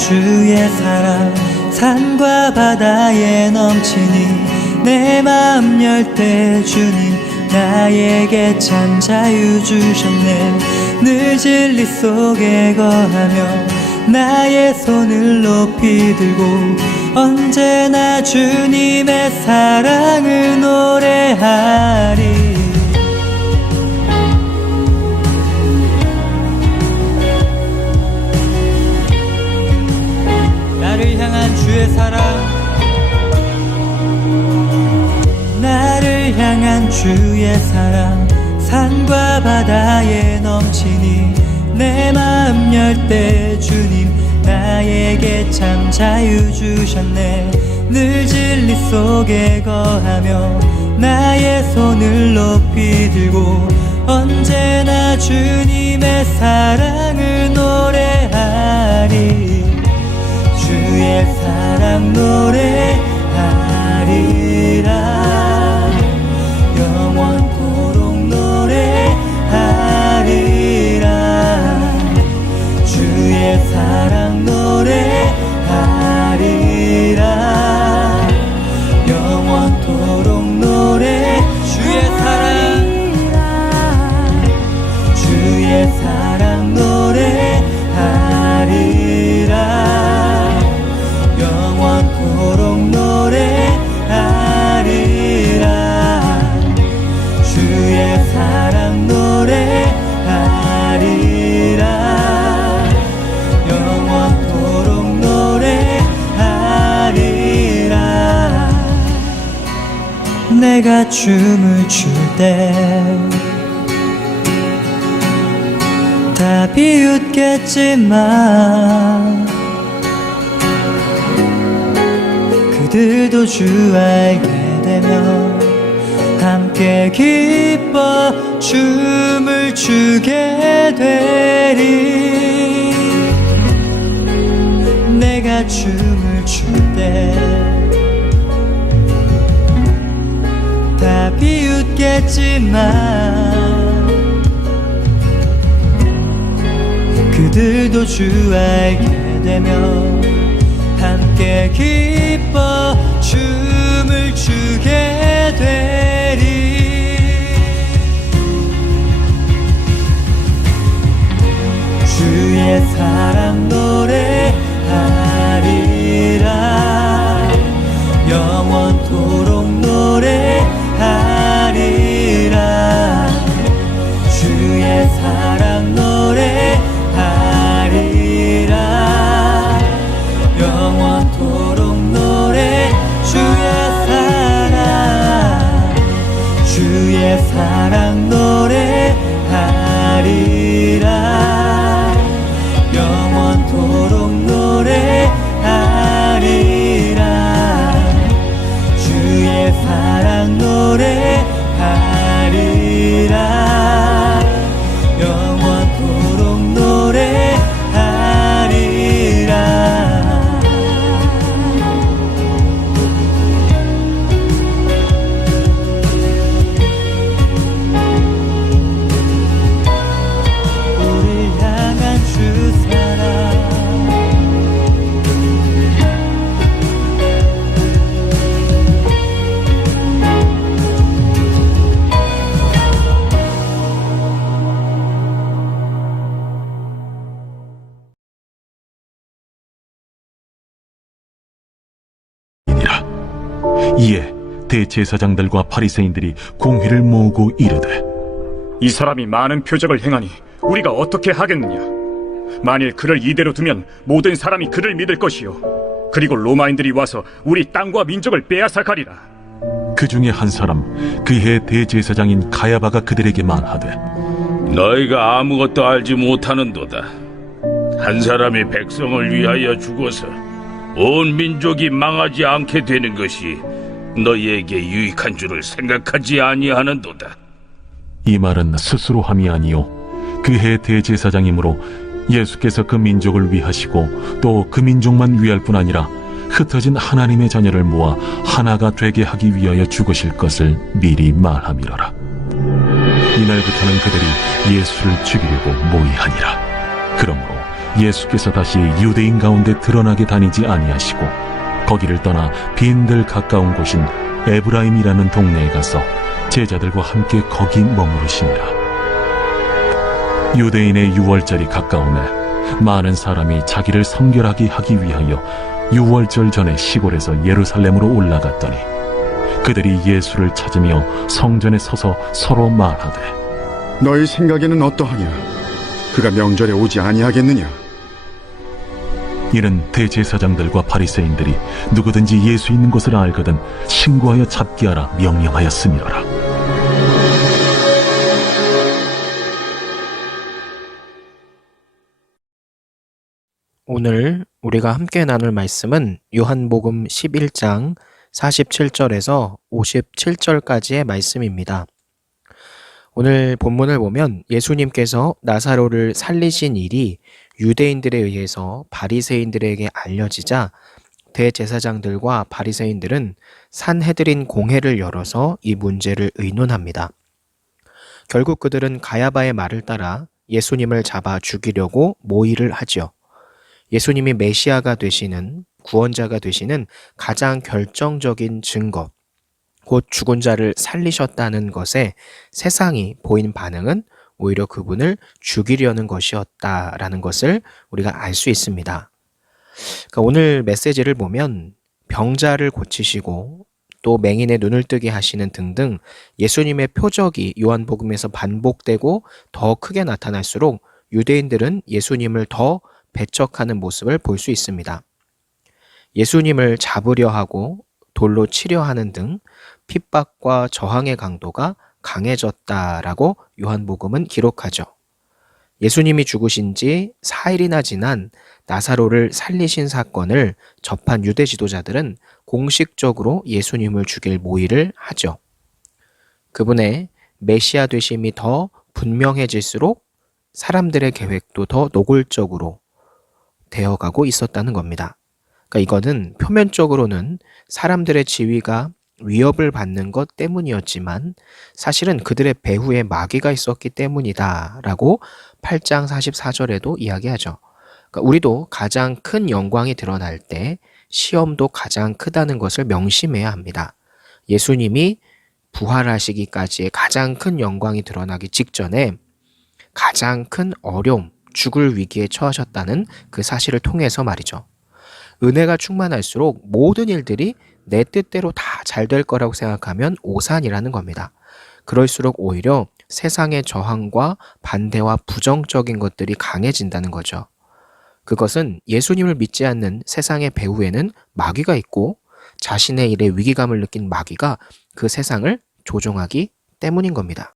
주의 사랑 산과 바다에 넘치니 내 마음 열 때 주님 나에게 참 자유 주셨네. 늘 진리 속에 거하며 나의 손을 높이 들고 언제나 주님의 사랑을 노래하리. 나를 향한 주의 사랑, 나를 향한 주의 사랑 산과 바다에 넘치니 내 마음 열 때 주님 나에게 참 자유 주셨네. 늘 진리 속에 거하며 나의 손을 높이 들고 언제나 주님의 사랑을 노래하리. 주의 사랑 노래하리라. 영원토록 노래하리라. 주의 사랑 노래하리라. 영원토록 노래. 주의 사랑, 주의 사랑 노래하리라. 영원토록 노래하리라. 주의 사랑 노래하리라. 영원토록 노래하리라. 내가 춤을 출 때 다 비웃겠지만 그들도 주 알게 되면 함께 기뻐 춤을 추게 되리. 내가 춤을 출 때 다 비웃겠지만 그들도 주 알게 되면 함께 기뻐 춤을 추게 되리. 주의 사랑 노래하리라. 영원토록 노래하리라. 주의 사랑 노래하리라. 영원토록 노래. 주의 사랑, 주의 사랑 노래하리라. 영원토록 노래하리라. 주의 사랑 노래하리라. 영원토록 노래하리라. 우리 향한 주 사랑, 이에 대제사장들과 바리새인들이 공회를 모으고 이르되, 이 사람이 많은 표적을 행하니 우리가 어떻게 하겠느냐? 만일 그를 이대로 두면 모든 사람이 그를 믿을 것이요, 그리고 로마인들이 와서 우리 땅과 민족을 빼앗아가리라. 그 중에 한 사람 그의 대제사장인 가야바가 그들에게 말하되, 너희가 아무것도 알지 못하는도다. 한 사람이 백성을 위하여 죽어서 온 민족이 망하지 않게 되는 것이 너희에게 유익한 줄을 생각하지 아니하는도다. 이 말은 스스로 함이 아니요 그의 대제사장이므로 예수께서 그 민족을 위하시고 또 그 민족만 위할 뿐 아니라 흩어진 하나님의 자녀를 모아 하나가 되게 하기 위하여 죽으실 것을 미리 말함이로라. 이날부터는 그들이 예수를 죽이려고 모의하니라. 그러므로 예수께서 다시 유대인 가운데 드러나게 다니지 아니하시고 거기를 떠나 빈들 가까운 곳인 에브라임이라는 동네에 가서 제자들과 함께 거기 머무르시니라. 유대인의 유월절이 가까우매 많은 사람이 자기를 성결하게 하기 위하여 유월절 전에 시골에서 예루살렘으로 올라갔더니 그들이 예수를 찾으며 성전에 서서 서로 말하되 너희 생각에는 어떠하냐? 그가 명절에 오지 아니하겠느냐? 이는 대제사장들과 바리새인들이 누구든지 예수 있는 것을 알거든 신고하여 잡게 하라 명령하였음이로라. 오늘 우리가 함께 나눌 말씀은 요한복음 11장 47절에서 57절까지의 말씀입니다. 오늘 본문을 보면 예수님께서 나사로를 살리신 일이 유대인들에 의해서 바리새인들에게 알려지자 대제사장들과 바리새인들은 산헤드린 공회를 열어서 이 문제를 의논합니다. 결국 그들은 가야바의 말을 따라 예수님을 잡아 죽이려고 모의를 하죠. 예수님이 메시아가 되시는, 구원자가 되시는 가장 결정적인 증거, 곧 죽은 자를 살리셨다는 것에 세상이 보인 반응은 오히려 그분을 죽이려는 것이었다라는 것을 우리가 알 수 있습니다. 그러니까 오늘 메시지를 보면 병자를 고치시고 또 맹인의 눈을 뜨게 하시는 등등 예수님의 표적이 요한복음에서 반복되고 더 크게 나타날수록 유대인들은 예수님을 더 배척하는 모습을 볼 수 있습니다. 예수님을 잡으려 하고 돌로 치려 하는 등 핍박과 저항의 강도가 강해졌다라고 요한복음은 기록하죠. 예수님이 죽으신 지 4일이나 지난 나사로를 살리신 사건을 접한 유대 지도자들은 공식적으로 예수님을 죽일 모의를 하죠. 그분의 메시아 되심이 더 분명해질수록 사람들의 계획도 더 노골적으로 되어가고 있었다는 겁니다. 그러니까 이거는 표면적으로는 사람들의 지위가 위협을 받는 것 때문이었지만 사실은 그들의 배후에 마귀가 있었기 때문이다라고 8장 44절에도 이야기하죠. 그러니까 우리도 가장 큰 영광이 드러날 때 시험도 가장 크다는 것을 명심해야 합니다. 예수님이 부활하시기까지의 가장 큰 영광이 드러나기 직전에 가장 큰 어려움, 죽을 위기에 처하셨다는 그 사실을 통해서 말이죠. 은혜가 충만할수록 모든 일들이 내 뜻대로 다 잘 될 거라고 생각하면 오산이라는 겁니다. 그럴수록 오히려 세상의 저항과 반대와 부정적인 것들이 강해진다는 거죠. 그것은 예수님을 믿지 않는 세상의 배후에는 마귀가 있고 자신의 일에 위기감을 느낀 마귀가 그 세상을 조종하기 때문인 겁니다.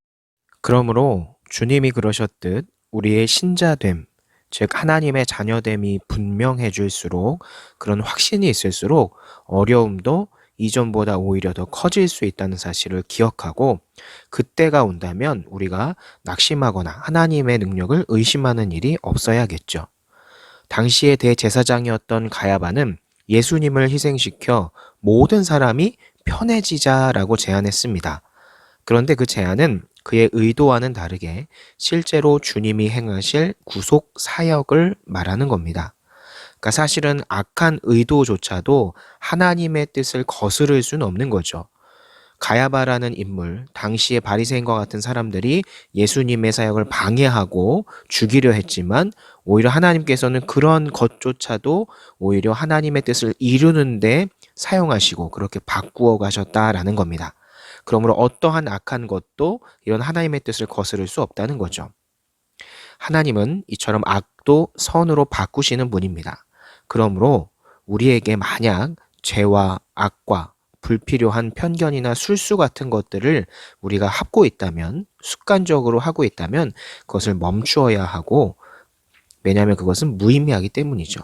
그러므로 주님이 그러셨듯 우리의 신자됨, 즉 하나님의 자녀됨이 분명해질수록 그런 확신이 있을수록 어려움도 이전보다 오히려 더 커질 수 있다는 사실을 기억하고 그때가 온다면 우리가 낙심하거나 하나님의 능력을 의심하는 일이 없어야겠죠. 당시의 대제사장이었던 가야바는 예수님을 희생시켜 모든 사람이 편해지자라고 제안했습니다. 그런데 그 제안은 그의 의도와는 다르게 실제로 주님이 행하실 구속 사역을 말하는 겁니다. 그러니까 사실은 악한 의도조차도 하나님의 뜻을 거스를 수는 없는 거죠. 가야바라는 인물, 당시의 바리새인과 같은 사람들이 예수님의 사역을 방해하고 죽이려 했지만 오히려 하나님께서는 그런 것조차도 오히려 하나님의 뜻을 이루는데 사용하시고 그렇게 바꾸어 가셨다라는 겁니다. 그러므로 어떠한 악한 것도 이런 하나님의 뜻을 거스를 수 없다는 거죠. 하나님은 이처럼 악도 선으로 바꾸시는 분입니다. 그러므로 우리에게 만약 죄와 악과 불필요한 편견이나 술수 같은 것들을 우리가 하고 있다면, 습관적으로 하고 있다면 그것을 멈추어야 하고, 왜냐하면 그것은 무의미하기 때문이죠.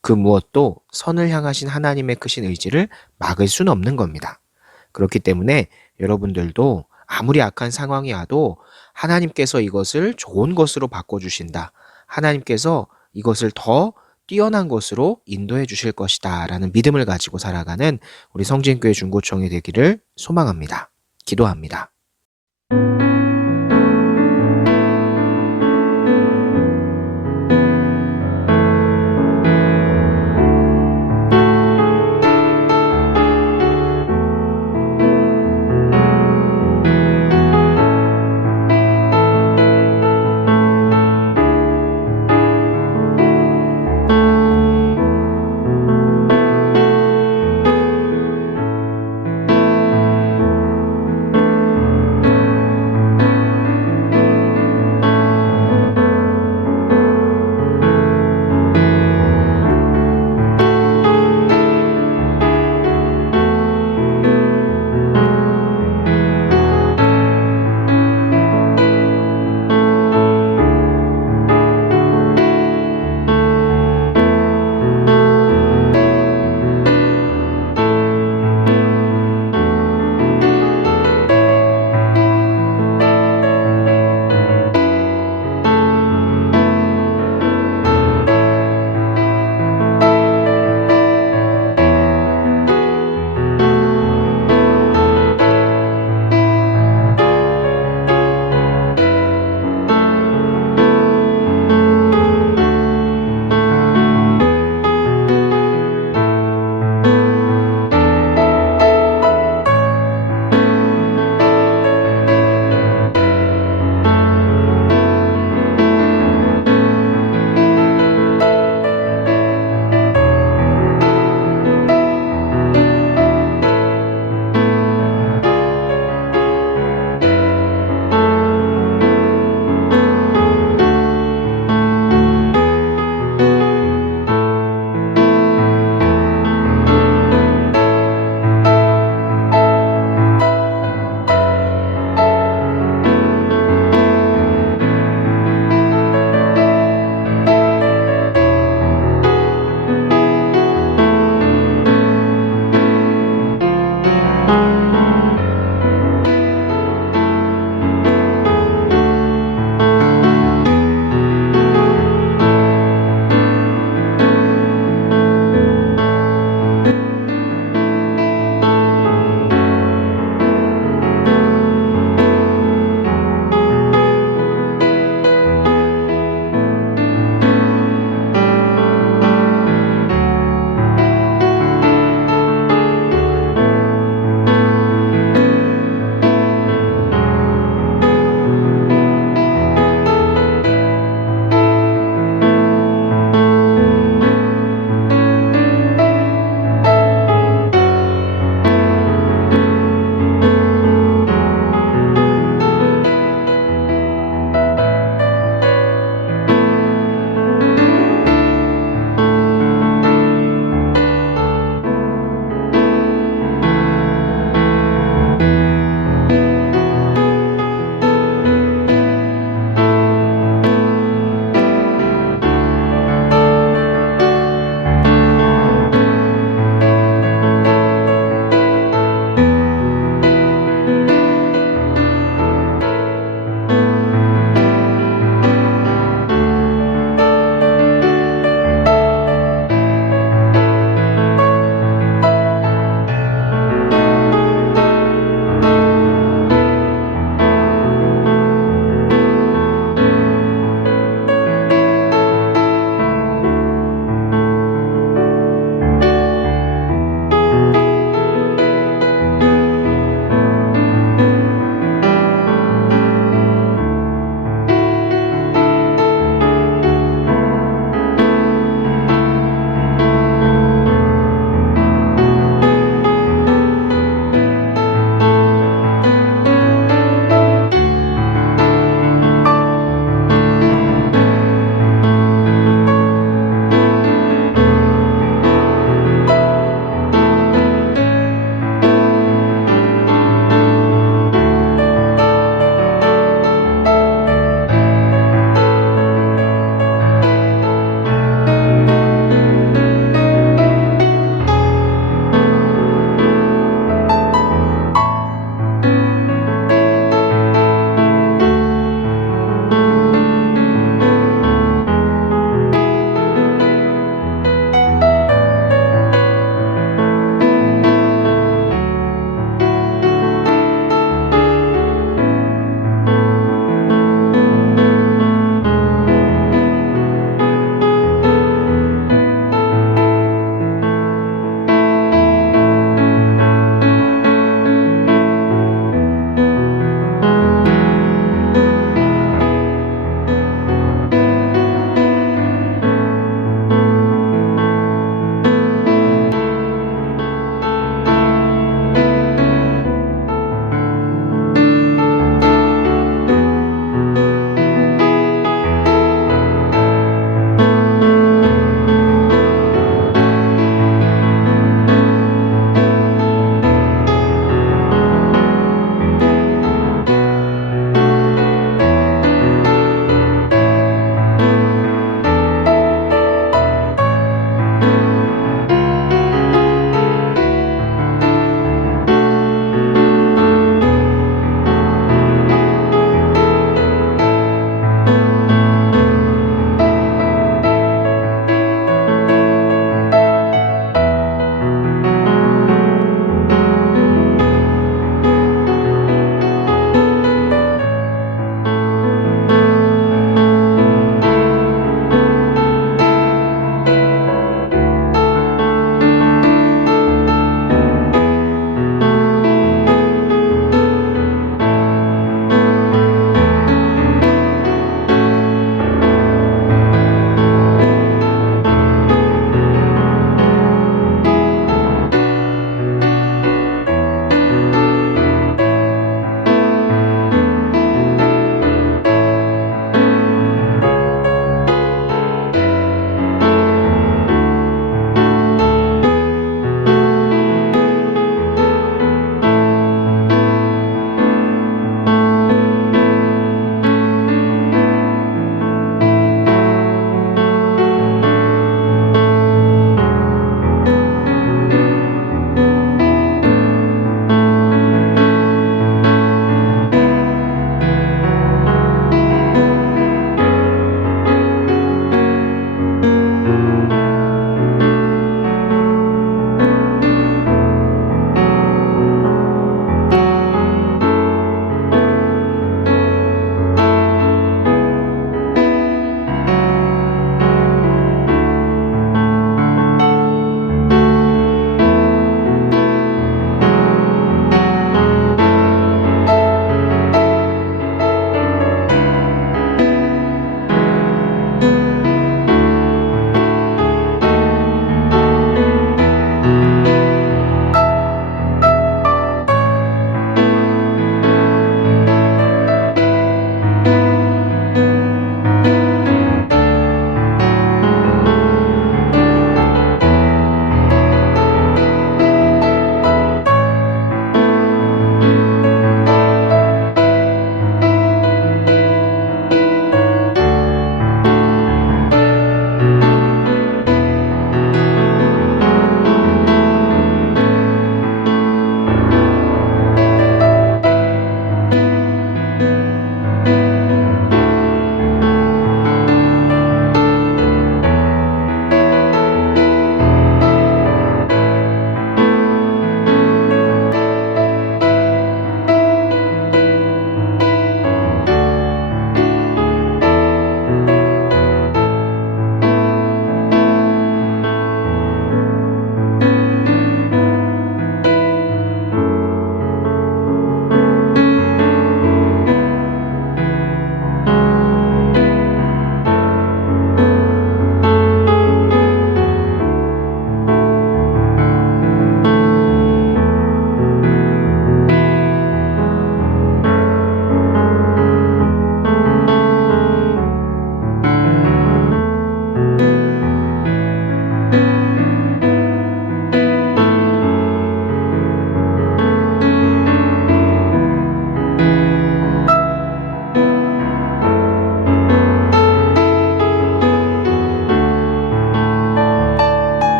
그 무엇도 선을 향하신 하나님의 크신 의지를 막을 수는 없는 겁니다. 그렇기 때문에 여러분들도 아무리 악한 상황이 와도 하나님께서 이것을 좋은 것으로 바꿔주신다. 하나님께서 이것을 더 뛰어난 것으로 인도해 주실 것이다 라는 믿음을 가지고 살아가는 우리 성진교회 중고청이 되기를 소망합니다. 기도합니다.